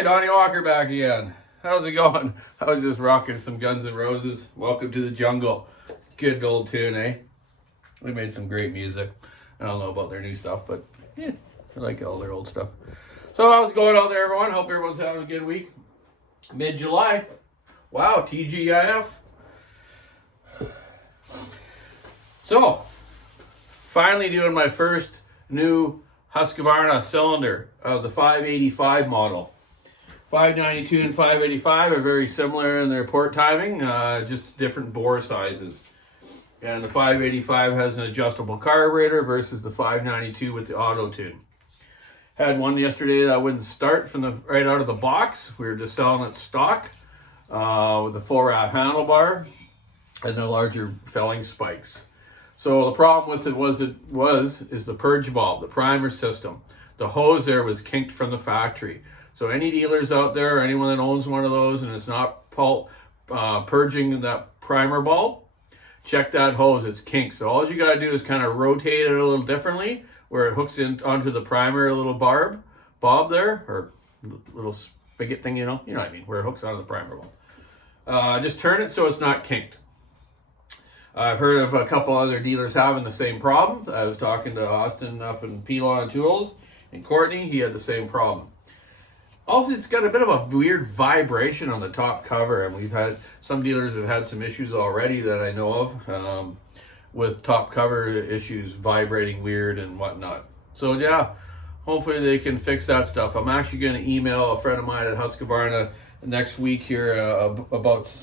Hey, Donny Walker back again. How's it going? I was just rocking some Guns N' Roses. Welcome to the Jungle. Good old tune, eh? They made some great music. I don't know about their new stuff, but yeah, I like all their old stuff. So how's it going out there, everyone? Hope everyone's having a good week. Mid-July. Wow, TGIF. So, finally doing my first new Husqvarna cylinder of the 585 model. 592 and 585 are very similar in their port timing, just different bore sizes. And the 585 has an adjustable carburetor versus the 592 with the auto tune. Had one yesterday that wouldn't start from the right out of the box. We were just selling it stock with the full wrap handlebar and the larger felling spikes. So the problem with it is the purge bulb, the primer system. The hose there was kinked from the factory. So any dealers out there, or anyone that owns one of those and it's not purging that primer bulb, check that hose, it's kinked. So all you gotta do is kind of rotate it a little differently where it hooks in onto the primer, a little bob there, or little spigot thing, you know what I mean, where it hooks onto the primer bulb. Just turn it so it's not kinked. I've heard of a couple other dealers having the same problem. I was talking to Austin up in Pelon Tools, and Courtney, he had the same problem. Also, it's got a bit of a weird vibration on the top cover, and we've had some dealers have had some issues already that I know of with top cover issues vibrating weird and whatnot. So yeah, hopefully they can fix that stuff. I'm actually going to email a friend of mine at Husqvarna next week here about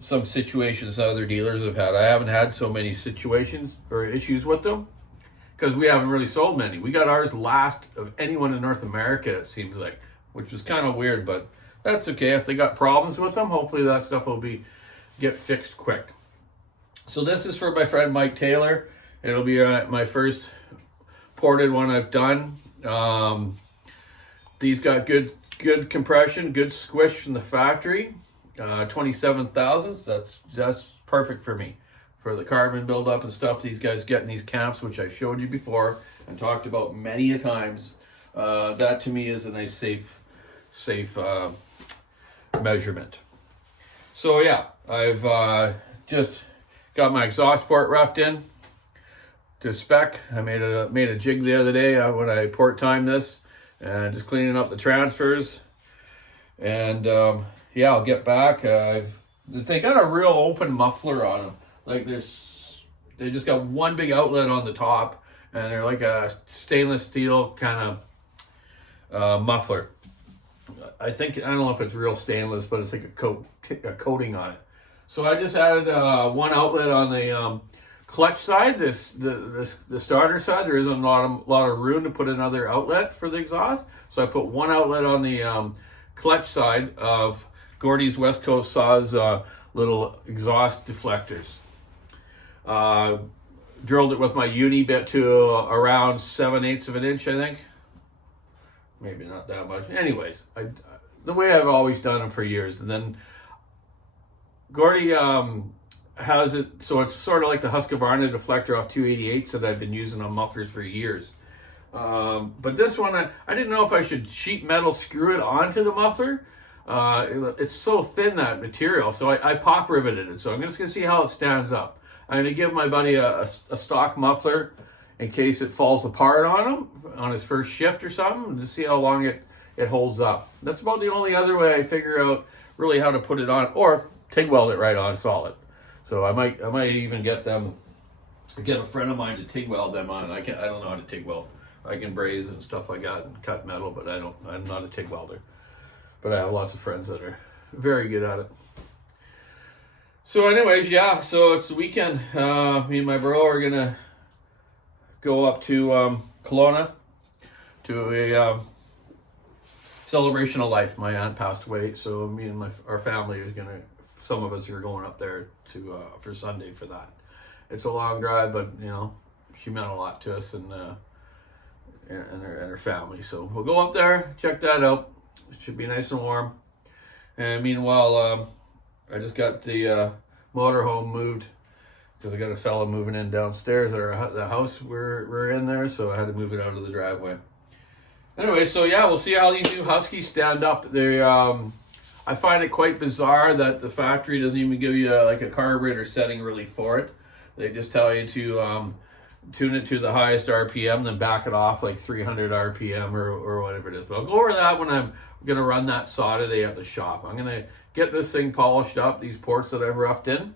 some situations that other dealers have had. I haven't had so many situations or issues with them because we haven't really sold many. We got ours last of anyone in North America, it seems like, which is kind of weird, but that's okay. If they got problems with them, hopefully that stuff will get fixed quick. So this is for my friend Mike Taylor. It'll be my first ported one I've done. These got good compression, good squish from the factory. 27 thousandths. That's perfect for me. For the carbon buildup and stuff these guys get in these camps, which I showed you before and talked about many a times. That to me is a nice safe measurement. So yeah, I've just got my exhaust port roughed in to spec. I made a jig the other day when I port timed this, and just cleaning up the transfers. And yeah, I'll get back. They got a real open muffler on them. Like they just got one big outlet on the top, and they're like a stainless steel kind of muffler. I don't know if it's real stainless, but it's like a coating on it. So I just added one outlet on the clutch side, the starter side. There isn't a lot of room to put another outlet for the exhaust. So I put one outlet on the clutch side of Gordy's West Coast Saws little exhaust deflectors. Drilled it with my uni bit to around 7/8 of an inch, I think. Maybe not that much. Anyways, the way I've always done them for years. And then Gordy has it, so it's sort of like the Husqvarna deflector off 288s that I've been using on mufflers for years. But this one, I didn't know if I should sheet metal screw it onto the muffler. It's so thin, that material, so I pop riveted it. So I'm just going to see how it stands up. I'm going to give my buddy a stock muffler in case it falls apart on him on his first shift or something, to see how long it holds up. That's about the only other way I figure out really how to put it on, or TIG weld it right on solid. So I might even get a friend of mine to TIG weld them on. I don't know how to TIG weld. I can braze and stuff like that and cut metal, but I'm not a TIG welder. But I have lots of friends that are very good at it. So anyways, yeah, so it's the weekend. Me and my bro are gonna go up to Kelowna to a celebration of life. My aunt passed away, so me and our family is some of us are going up there to for Sunday for that. It's a long drive, but she meant a lot to us and her family. So we'll go up there, check that out. It should be nice and warm. And meanwhile, I just got the motorhome moved because I got a fella moving in downstairs at the house we're in there, so I had to move it out of the driveway. Anyway, so yeah, we'll see how these new Huskies stand up. They, I find it quite bizarre that the factory doesn't even give you like a carburetor setting really for it. They just tell you to tune it to the highest RPM, then back it off like 300 RPM or whatever it is. But I'll go over that when I'm going to run that saw today at the shop. I'm going to get this thing polished up, these ports that I've roughed in,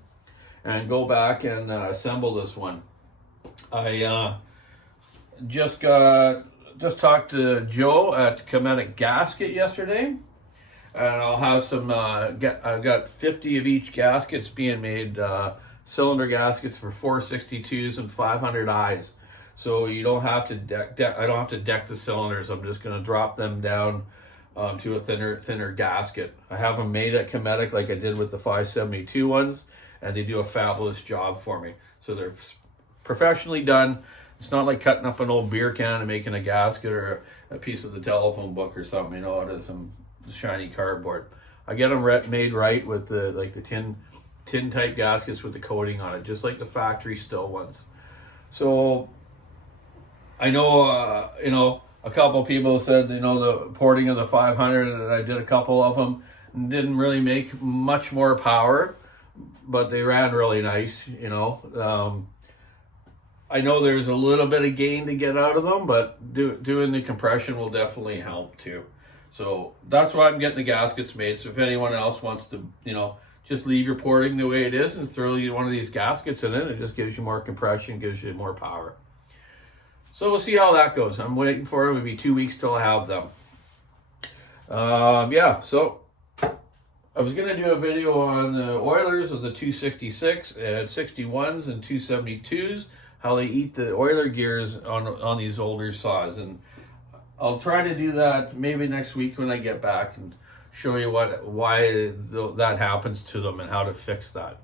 and go back and assemble this one. I just talked to Joe at Kinetic Gasket yesterday, and I'll have some, I've got 50 of each gaskets being made, cylinder gaskets for 462s and 500Is. So you don't have to I don't have to deck the cylinders. I'm just going to drop them down to a thinner gasket. I have them made at Kinetic like I did with the 572 ones, and they do a fabulous job for me. So they're professionally done. It's not like cutting up an old beer can and making a gasket or a piece of the telephone book or something, you know, out of some shiny cardboard. I get them made right with the tin type gaskets with the coating on it, just like the factory still ones. So I know, you know, a couple people said, you know, the porting of the 500, and I did a couple of them, and didn't really make much more power, but they ran really nice, you know. I know there's a little bit of gain to get out of them, but doing the compression will definitely help too. So that's why I'm getting the gaskets made. So if anyone else wants to, you know, just leave your porting the way it is and throw one of these gaskets in it, it just gives you more compression, gives you more power. So we'll see how that goes. I'm waiting for it. It'll be 2 weeks till I have them. Yeah, so I was going to do a video on the oilers of the 266 and 61s and 272s, how they eat the oiler gears on these older saws. And I'll try to do that maybe next week when I get back and show you why that happens to them and how to fix that.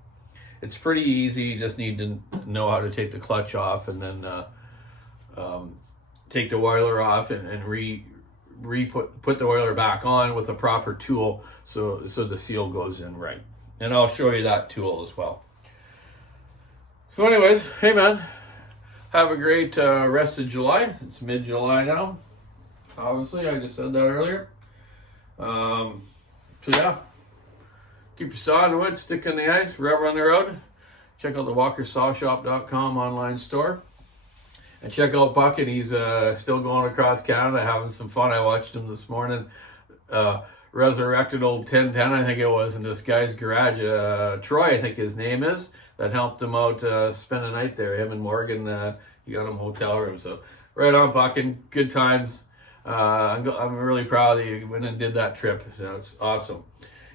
It's pretty easy. You just need to know how to take the clutch off and then take the oiler off and put the oiler back on with a proper tool so the seal goes in right. And I'll show you that tool as well. So anyways, hey man, have a great rest of July. It's mid-July now. Obviously, I just said that earlier. So yeah, keep your saw in the wood, stick in the ice, rubber on the road. Check out the walkersawshop.com online store. And check out Bucket. He's still going across Canada, having some fun. I watched him this morning. Resurrected old 1010, I think it was, in this guy's garage. Troy, I think his name is, that helped him out spend a night there. Him and Morgan, he got him a hotel room. So right on, Bucket. Good times. I'm really proud that you went and did that trip. So it's awesome.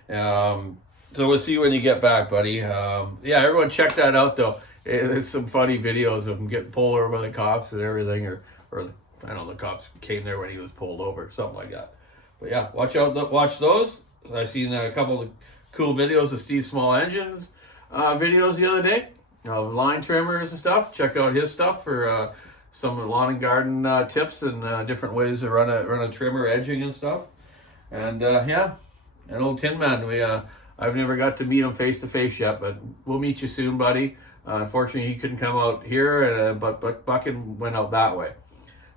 So we'll see you when you get back, buddy. Yeah, everyone check that out, though. It's some funny videos of him getting pulled over by the cops and everything, or I don't know, the cops came there when he was pulled over, something like that. But yeah, watch those. I seen a couple of cool videos of Steve Small Engines videos the other day, line trimmers and stuff. Check out his stuff for some lawn and garden tips and different ways to run a trimmer, edging and stuff. And yeah, an old Tin Man. I've never got to meet him face to face yet, but we'll meet you soon, buddy. Unfortunately, he couldn't come out here, but Bucket went out that way.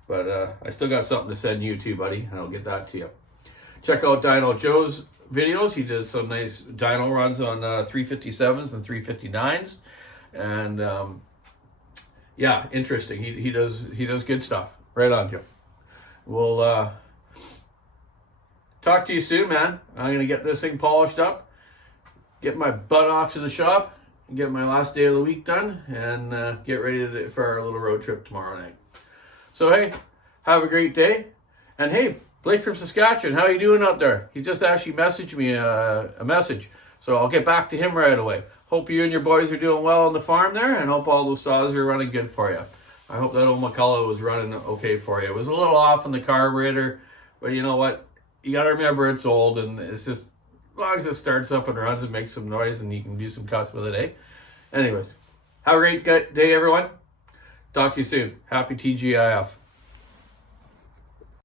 But I still got something to send you too, buddy, and I'll get that to you. Check out Dyno Joe's videos. He does some nice dyno runs on 357s and 359s, and yeah, interesting. He does good stuff. Right on, Joe. We'll talk to you soon, man. I'm gonna get this thing polished up, get my butt off to the shop, get my last day of the week done, and get ready for our little road trip tomorrow night. So hey, have a great day. And hey, Blake from Saskatchewan, how you doing out there? He just actually messaged me a message, so I'll get back to him right away. Hope you and your boys are doing well on the farm there, and hope all those saws are running good for you. I hope that old McCullough was running okay for you. It was a little off on the carburetor, but you know what? You got to remember it's old, and it's just, as long as it starts up and runs and makes some noise and you can do some cuts with it, eh? Anyways, have a great day, everyone. Talk to you soon. Happy TGIF.